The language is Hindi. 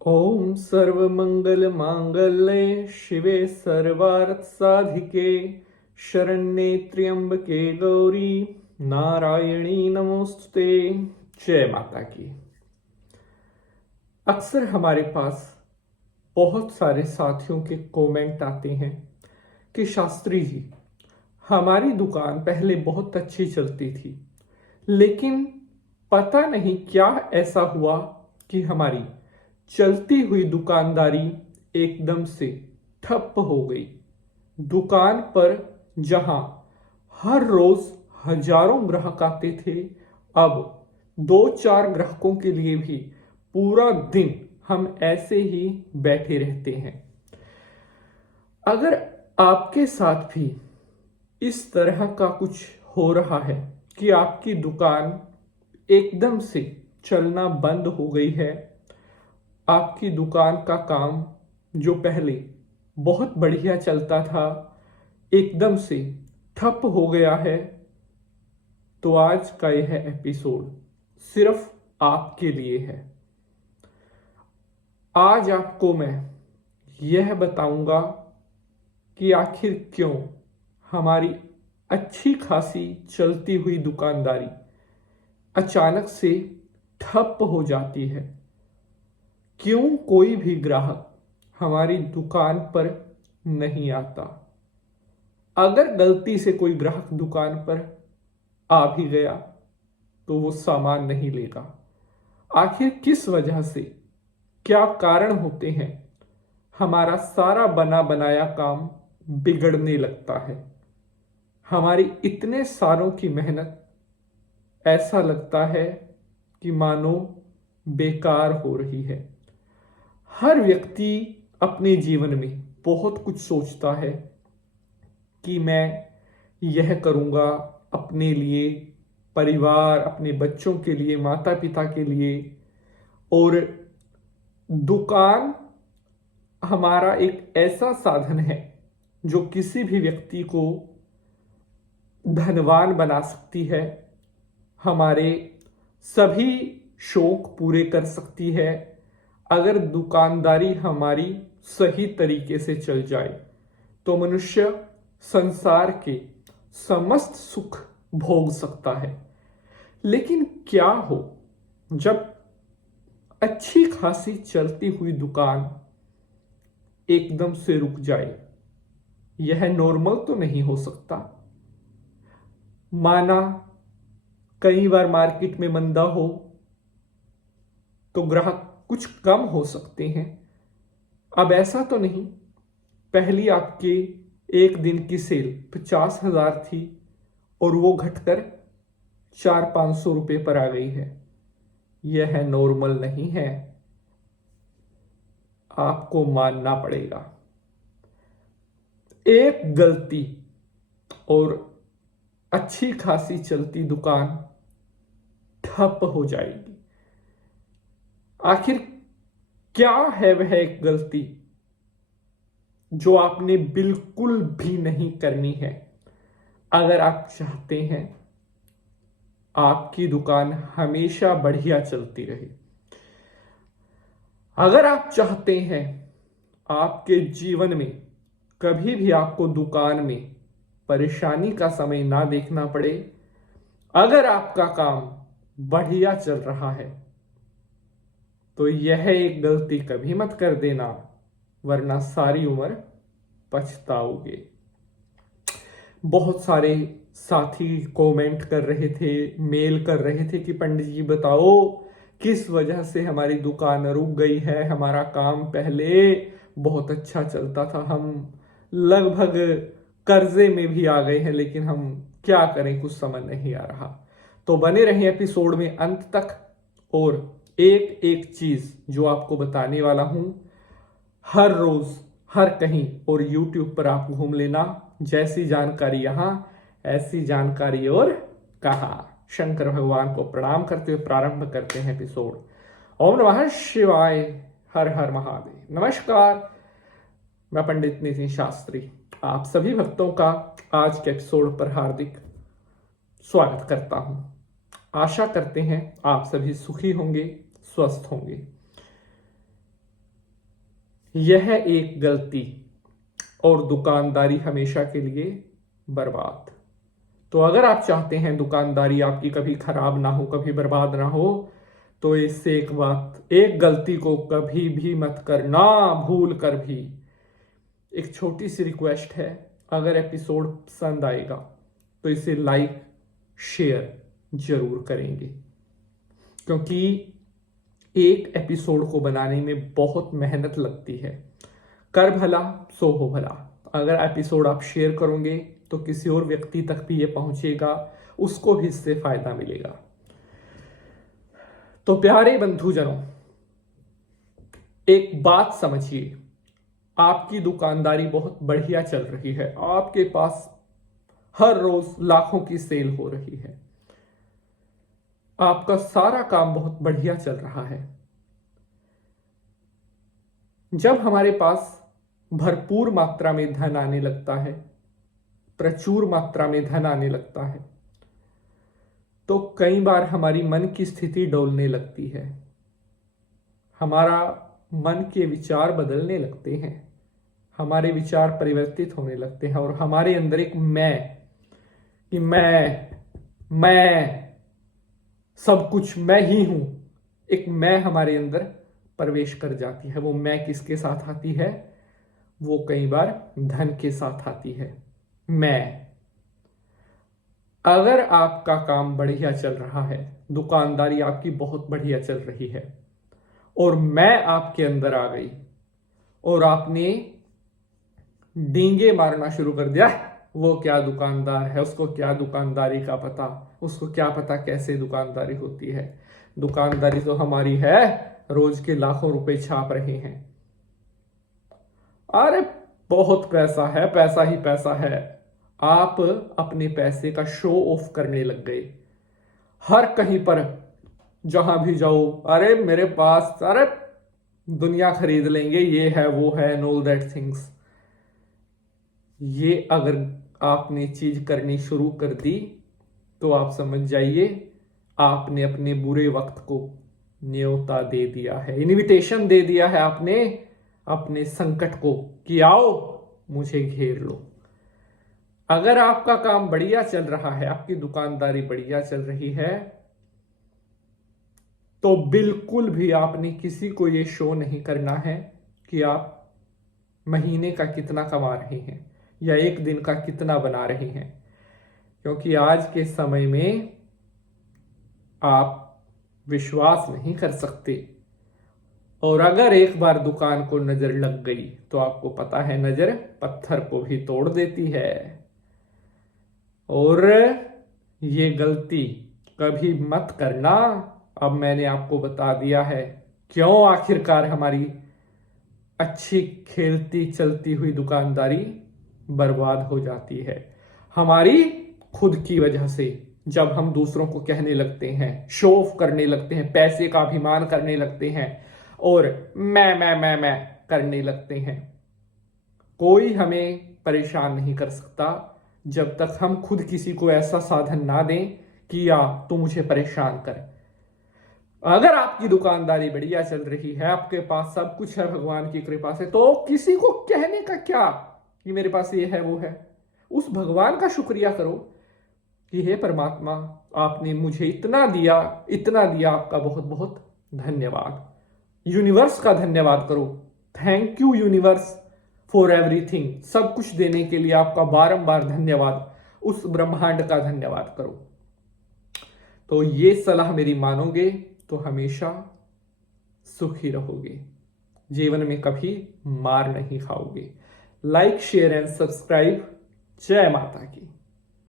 ओम सर्वमंगल मांगल्ये शिवे सर्वार्थ साधिके शरण्ये त्र्यंबके गौरी नारायणी नमोस्तुते। जय माता की। अक्सर हमारे पास बहुत सारे साथियों के कमेंट आते हैं कि शास्त्री जी, हमारी दुकान पहले बहुत अच्छी चलती थी, लेकिन पता नहीं क्या ऐसा हुआ कि हमारी चलती हुई दुकानदारी एकदम से ठप हो गई। दुकान पर जहां हर रोज हजारों ग्राहक आते थे, अब दो चार ग्राहकों के लिए भी पूरा दिन हम ऐसे ही बैठे रहते हैं। अगर आपके साथ भी इस तरह का कुछ हो रहा है कि आपकी दुकान एकदम से चलना बंद हो गई है, आपकी दुकान का काम जो पहले बहुत बढ़िया चलता था एकदम से ठप हो गया है, तो आज का यह एपिसोड सिर्फ आपके लिए है। आज आपको मैं यह बताऊंगा कि आखिर क्यों हमारी अच्छी खासी चलती हुई दुकानदारी अचानक से ठप हो जाती है। क्यों कोई भी ग्राहक हमारी दुकान पर नहीं आता। अगर गलती से कोई ग्राहक दुकान पर आ भी गया तो वो सामान नहीं लेगा। आखिर किस वजह से, क्या कारण होते हैं हमारा सारा बना बनाया काम बिगड़ने लगता है। हमारी इतने सालों की मेहनत ऐसा लगता है कि मानो बेकार हो रही है। हर व्यक्ति अपने जीवन में बहुत कुछ सोचता है कि मैं यह करूंगा अपने लिए, परिवार, अपने बच्चों के लिए, माता पिता के लिए। और दुकान हमारा एक ऐसा साधन है जो किसी भी व्यक्ति को धनवान बना सकती है, हमारे सभी शौक पूरे कर सकती है। अगर दुकानदारी हमारी सही तरीके से चल जाए तो मनुष्य संसार के समस्त सुख भोग सकता है। लेकिन क्या हो जब अच्छी खासी चलती हुई दुकान एकदम से रुक जाए। यह नॉर्मल तो नहीं हो सकता। माना कई बार मार्केट में मंदा हो तो ग्राहक कुछ कम हो सकते हैं। अब ऐसा तो नहीं, पहली आपके एक दिन की सेल 50,000 थी और वो घटकर 400-500 रुपए पर आ गई है। यह नॉर्मल नहीं है, आपको मानना पड़ेगा। एक गलती और अच्छी खासी चलती दुकान ठप हो जाएगी। आखिर क्या है वह एक गलती जो आपने बिल्कुल भी नहीं करनी है। अगर आप चाहते हैं आपकी दुकान हमेशा बढ़िया चलती रहे, अगर आप चाहते हैं आपके जीवन में कभी भी आपको दुकान में परेशानी का समय ना देखना पड़े, अगर आपका काम बढ़िया चल रहा है, तो यह एक गलती कभी मत कर देना, वरना सारी उम्र पछताओगे। बहुत सारे साथी कमेंट कर रहे थे, मेल कर रहे थे कि पंडित जी बताओ किस वजह से हमारी दुकान रुक गई है। हमारा काम पहले बहुत अच्छा चलता था, हम लगभग कर्जे में भी आ गए हैं, लेकिन हम क्या करें, कुछ समझ नहीं आ रहा। तो बने रहे एपिसोड में अंत तक, और एक एक चीज जो आपको बताने वाला हूं हर रोज हर कहीं, और YouTube पर आप घूम लेना। जैसी जानकारी यहां ऐसी जानकारी और कहा। शंकर भगवान को प्रणाम करते हुए प्रारंभ करते हैं एपिसोड। ओम नमः शिवाय, हर हर महादेव। नमस्कार, मैं पंडित नितिन शास्त्री आप सभी भक्तों का आज के एपिसोड पर हार्दिक स्वागत करता हूं। आशा करते हैं आप सभी सुखी होंगे, स्वस्थ होंगे। यह एक गलती और दुकानदारी हमेशा के लिए बर्बाद। तो अगर आप चाहते हैं दुकानदारी आपकी कभी खराब ना हो, कभी बर्बाद ना हो, तो इससे एक बात, एक गलती को कभी भी मत करना, भूल कर भी। एक छोटी सी रिक्वेस्ट है, अगर एपिसोड पसंद आएगा तो इसे लाइक शेयर जरूर करेंगे, क्योंकि एक एपिसोड को बनाने में बहुत मेहनत लगती है। कर भला सो हो भला। अगर एपिसोड आप शेयर करोगे तो किसी और व्यक्ति तक भी ये पहुंचेगा, उसको भी इससे फायदा मिलेगा। तो प्यारे बंधुजनों, एक बात समझिए, आपकी दुकानदारी बहुत बढ़िया चल रही है, आपके पास हर रोज लाखों की सेल हो रही है, आपका सारा काम बहुत बढ़िया चल रहा है। जब हमारे पास भरपूर मात्रा में धन आने लगता है, प्रचुर मात्रा में धन आने लगता है, तो कई बार हमारी मन की स्थिति डोलने लगती है, हमारा मन के विचार बदलने लगते हैं, हमारे विचार परिवर्तित होने लगते हैं, और हमारे अंदर एक कि मैं सब कुछ मैं ही हूं, एक मैं हमारे अंदर प्रवेश कर जाती है। वो मैं किसके साथ आती है? वो कई बार धन के साथ आती है। मैं, अगर आपका काम बढ़िया चल रहा है, दुकानदारी आपकी बहुत बढ़िया चल रही है, और मैं आपके अंदर आ गई और आपने डींगे मारना शुरू कर दिया, वो क्या दुकानदार है, उसको क्या दुकानदारी का पता, उसको क्या पता कैसे दुकानदारी होती है, दुकानदारी तो हमारी है, रोज के लाखों रुपए छाप रहे हैं, अरे बहुत पैसा है, पैसा ही पैसा है। आप अपने पैसे का शो ऑफ करने लग गए। हर कहीं पर जहां भी जाओ, अरे मेरे पास, अरे दुनिया खरीद लेंगे, ये है वो है, एंड ऑल दैट थिंग्स। ये अगर आपने चीज करनी शुरू कर दी तो आप समझ जाइए आपने अपने बुरे वक्त को न्योता दे दिया है, इनविटेशन दे दिया है आपने अपने संकट को कि आओ मुझे घेर लो। अगर आपका काम बढ़िया चल रहा है, आपकी दुकानदारी बढ़िया चल रही है, तो बिल्कुल भी आपने किसी को ये शो नहीं करना है कि आप महीने का कितना कमा रहे हैं या एक दिन का कितना बना रहे हैं, क्योंकि आज के समय में आप विश्वास नहीं कर सकते, और अगर एक बार दुकान को नजर लग गई तो आपको पता है नजर पत्थर को भी तोड़ देती है। और ये गलती कभी मत करना। अब मैंने आपको बता दिया है क्यों आखिरकार हमारी अच्छी खेलती चलती हुई दुकानदारी बर्बाद हो जाती है, हमारी खुद की वजह से। जब हम दूसरों को कहने लगते हैं, शो ऑफ करने लगते हैं, पैसे का अभिमान करने लगते हैं और मैं करने लगते हैं, कोई हमें परेशान नहीं कर सकता जब तक हम खुद किसी को ऐसा साधन ना दें कि या तो मुझे परेशान कर। अगर आपकी दुकानदारी बढ़िया चल रही है, आपके पास सब कुछ है भगवान की कृपा से, तो किसी को कहने का क्या कि मेरे पास ये है वो है। उस भगवान का शुक्रिया करो कि हे परमात्मा, आपने मुझे इतना दिया, आपका बहुत बहुत धन्यवाद। यूनिवर्स का धन्यवाद करो। Thank you universe for everything. सब कुछ देने के लिए आपका बारंबार धन्यवाद। उस ब्रह्मांड का धन्यवाद करो। तो ये सलाह मेरी मानोगे तो हमेशा सुखी रहोगे, जीवन में कभी मार नहीं खाओगे। Like share and subscribe. जय माता की।